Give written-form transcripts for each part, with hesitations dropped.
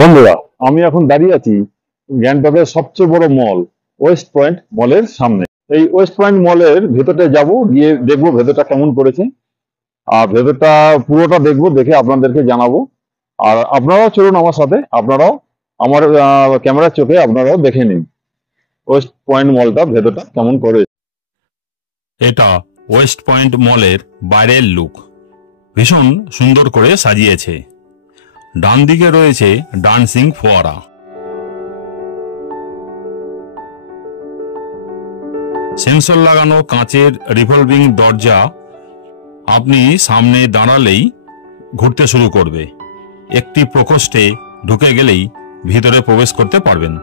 বন্ধুরা, আমি এখন দাঁড়িয়ে আছি গ্যাংটকের সবচেয়ে বড় মল ওয়েস্ট পয়েন্ট মলের সামনে। এই ওয়েস্ট পয়েন্ট মলের ভেতরটা যাব, গিয়ে দেখবো ভেতরটা কেমন করেছে, আর ভেতরটা পুরোটা দেখবো, দেখে আপনাদেরকে জানাবো। আর আপনারাও চলুন আমার সাথে, আপনারাও আমার ক্যামেরার চোখে আপনারাও দেখে নিন ওয়েস্ট পয়েন্ট মলটা ভেতরটা কেমন করে। এটা ওয়েস্ট পয়েন্ট মলের বাইরের লুক, ভীষণ সুন্দর করে সাজিয়েছে। ডান দিকে রয়েছে ডান্সিং ফোয়ারা, সেন্সর লাগানো কাঁচের রিভলভিং দরজা। আপনি সামনে দাঁড়ালেই ঘুরতে শুরু করবে। একটি প্রকোষ্ঠে ঢুকে গেলেই ভিতরে প্রবেশ করতে পারবেন।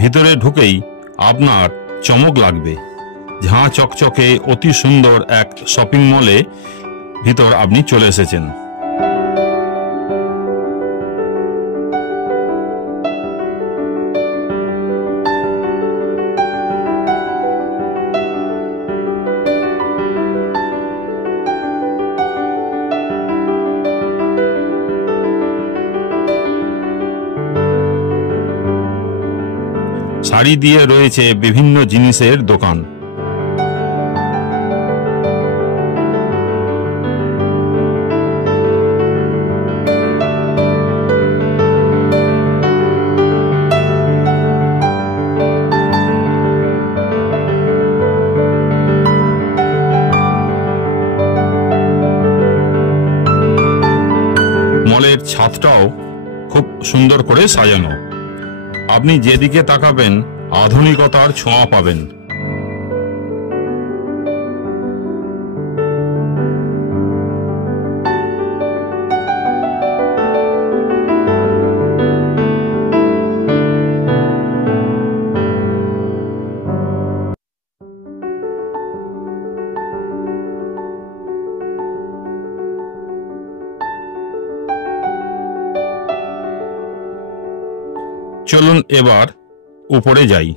ভিতরে ঢুকেই আপনার চমক লাগবে। ঝাঁ চকচকে অতি সুন্দর এক শপিং মলে ভিতর আপনি চলে এসেছেন। শাড়ি দিয়ে রয়েছে বিভিন্ন জিনিসের দোকান। মলের ছাদটাও খুব সুন্দর করে সাজানো। আপনি যেদিকে তাকাবেন আধুনিকতার ছোঁয়া পাবেন। চলুন এবার উপরে যাই।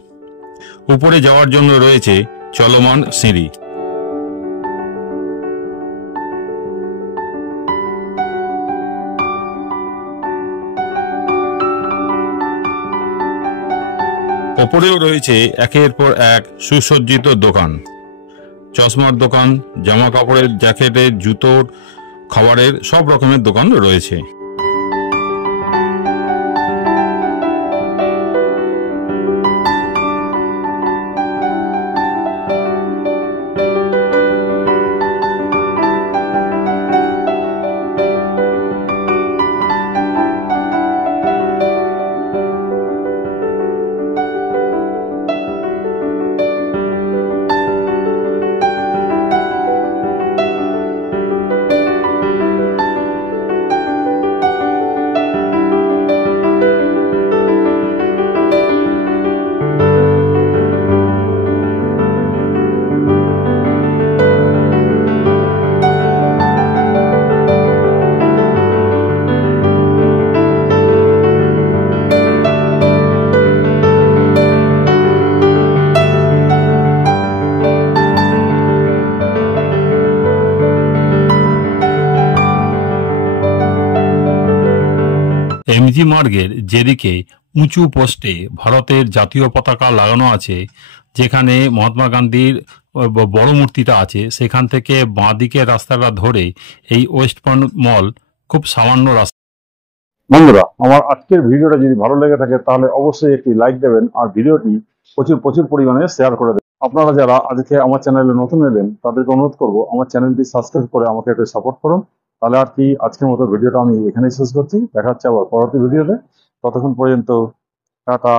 উপরে যাওয়ার জন্য রয়েছে চলমান সিঁড়ি। ওপরেও রয়েছে একের পর এক সুসজ্জিত দোকান। চশমার দোকান, জামা কাপড়ের, জ্যাকেটের, জুতোর, খাবারের সব রকমের দোকান রয়েছে। এমজি মার্গের যেদিকে উঁচু পোস্টে ভারতের জাতীয় পতাকা লাগানো আছে, যেখানে মহাত্মা গান্ধীর বড় মূর্তিটা আছে, সেখান থেকে বাঁদিকে রাস্তাটা ধরে এই ওয়েস্ট পয়েন্ট মল খুব সামান্য রাস্তা। বন্ধুরা, আমার আজকের ভিডিওটা যদি ভালো লেগে থাকে তাহলে অবশ্যই একটি লাইক দেবেন, আর ভিডিওটি প্রচুর পরিমাণে শেয়ার করে দেবেন। আপনারা যারা আজকে আমার চ্যানেলে নতুন এলেন তাদেরকে অনুরোধ করবো আমার চ্যানেলটি সাবস্ক্রাইব করে আমাকে একটু সাপোর্ট করুন। তাহলে আর কি, আজকের মতো ভিডিওটা আমি এখানেই শেষ করছি। দেখা হচ্ছে আবার পরবর্তী ভিডিওতে। ততক্ষণ পর্যন্ত টাটা।